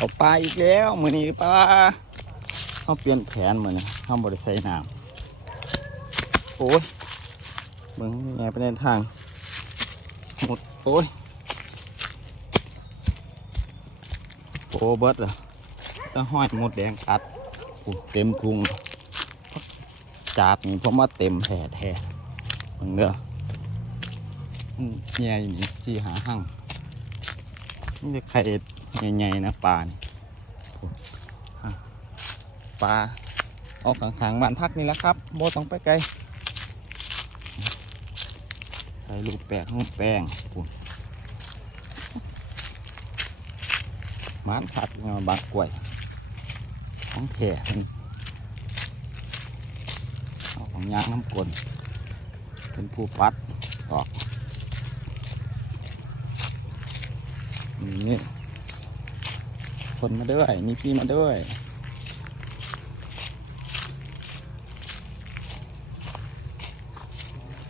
เขาปลาอีกแล้วมือนี้ปลาเขาเปลี่ยนแผนมือนี้เขาบริใส่น้ำโอ้ยมึงแง่ไปในทางหมดโอ้ยโอ้เบิดเหรอต้องห้อยหมดแดงกัดเต็มพุงจาดนี่ผมว่าเต็มแผ่แท้มึงเด้ออืมแง่อยู่นี่สี่หาหั่งนี่จะไข่ ใหญ่ๆนะปลานี่ปลาออกข้างๆบ้านพักนี่แหละครับโบต้องไปไกลใส่ลูกแป้งลูกแป้งปุ่นหมันผัดเงาบางกล้วยของแถ่เป็นเอาของยางน้ำกลนเป็นผู้ปัดออกนี่ คนมาด้วย มีพี่มาด้วย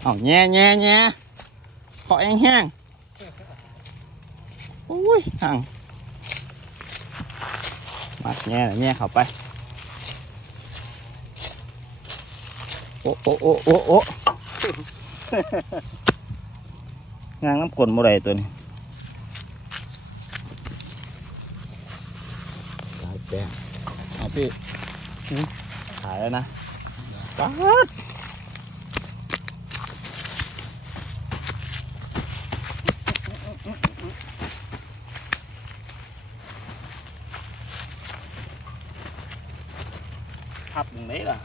เอาแง่แง่แง่ขอแห้งแห้งอุ้ยห่างมาแง่แง่เข้าไป โอ้โอ้โอ้โอ้โอ้งางน้ำกลนบ่ได้ตัวนี้ขาย แป้งเอาพี่หืมขายแล้วนะป๊าดทับอย่างนี้ล่ะ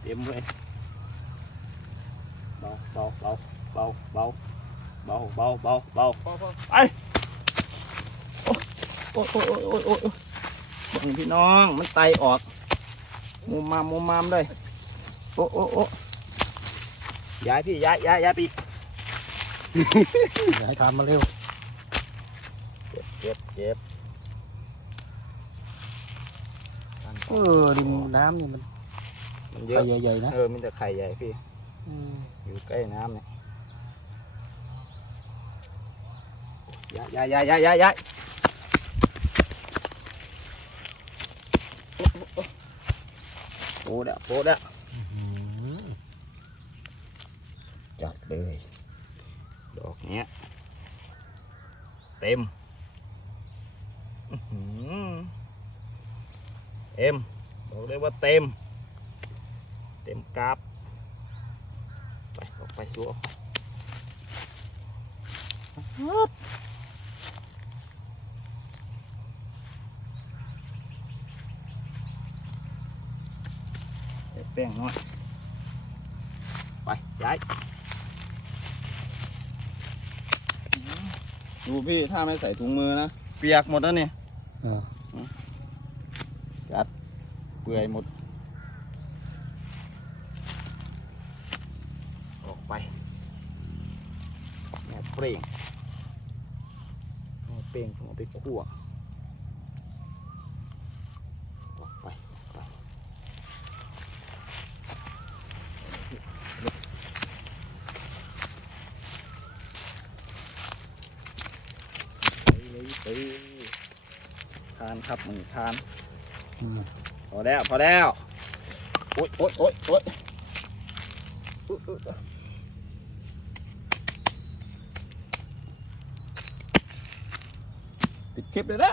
เต็มเลยเบาเบาเบาเบาเบา เบาเบาเบาเบาไปโอ้ยโอ้ยโอ้ยโอ้ยโอ้ยโอ้ยบังพี่น้อง มันไตออก มุมมามมุมมามเลยโอ้โอ้โอ้ย้ายพี่ย้ายย้ายย้ายพี่อย่าให้ทำมาเร็วเจ็บเจ็บเจ็บเออดินน้ำนี่มันมันเยใหอะญ่ใหญ่ๆนะ เออมีแต่ไข่ใหญ่พี่อืมอยู่ใกล้น้ำเนี่ย Dạ dạ dạ dạ dạ. Ô đã, ô đã. Chặt đời. Đột nhé. Tem. Em, đồ đây quá tem. Tem cáp. Phải, phải xuống. Hấp. แป้งหน่อย ไปย้าย ดูพี่ถ้าไม่ใส่ถุงมือนะ เปียกหมดแล้วเนี่ยเออเปื่อยหมด ออกไปแม่เปร่งแม่เปร่งผมเอาไปคั่วออกไปออกไปไป เลยไปทานครับมึงทานอืมพอแล้วพอแล้วโอ๊ยโอ๊ยโอ๊ยโอ๊ยอุ๊ยอุ๊ยปิดคลิปเลยนะ